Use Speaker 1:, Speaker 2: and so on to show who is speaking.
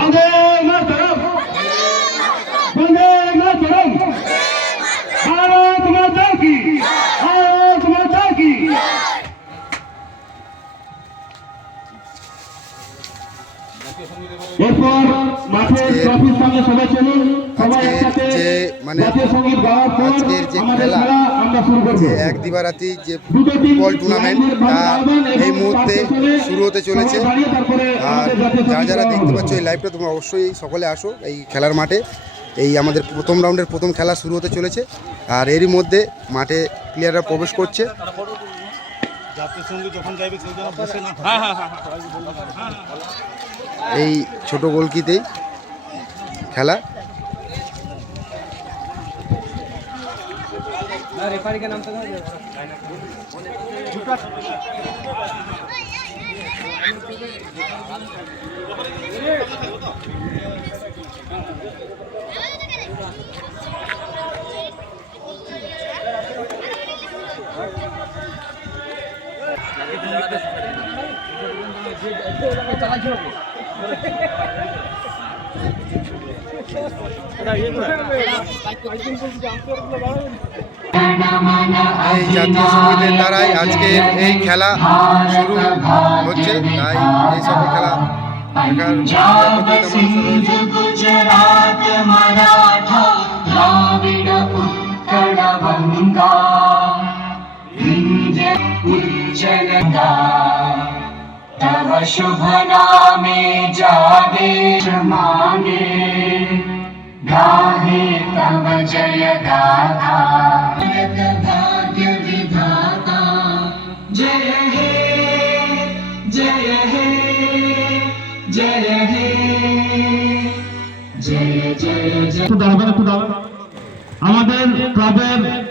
Speaker 1: বন্দে মাতরম। বন্দে মাতরম। ভারত মাতা কি? ভারত মাতা কি? এরপর মাঠের ট্রফির সামনে সবাই চলুন সবাই একসাথে
Speaker 2: মানে আজকের যে খেলা,
Speaker 1: আমরা শুরু করব।
Speaker 2: এক দিবারাতি যে ফুটবল টুর্নামেন্ট এই মুহূর্তে শুরু হতে চলেছে। আর যারা যারা দেখতে পাচ্ছ এই লাইভটা তোমরা অবশ্যই সকলে আসো এই খেলার মাঠে। এই আমাদের প্রথম রাউন্ডের প্রথম খেলা শুরু হতে চলেছে। আর এরই মধ্যে মাঠে প্লেয়াররা প্রবেশ করছে। এই ছোট গোলকিতেই খেলা। ना रेफारी का এই জাতীয় সঙ্গীতের দ্বারাই আজকের এই খেলা শুরু হচ্ছে তাই এই সব খেলা গুজরাট মারাঠা দ্রাবিড উৎকল
Speaker 3: বঙ্গা উজ্জ্বল द्राविड उत्कल बंगा विंध्य उज्जलगा तव शुभ नामे जादेश मागे गाहे तव जय गाथा जगत भाग्य विधाता जय हे जय हे जय हे जय जय जय
Speaker 1: একটু দাঁড়াবেন একটু দাঁড়াবেন আমাদের ক্লাবের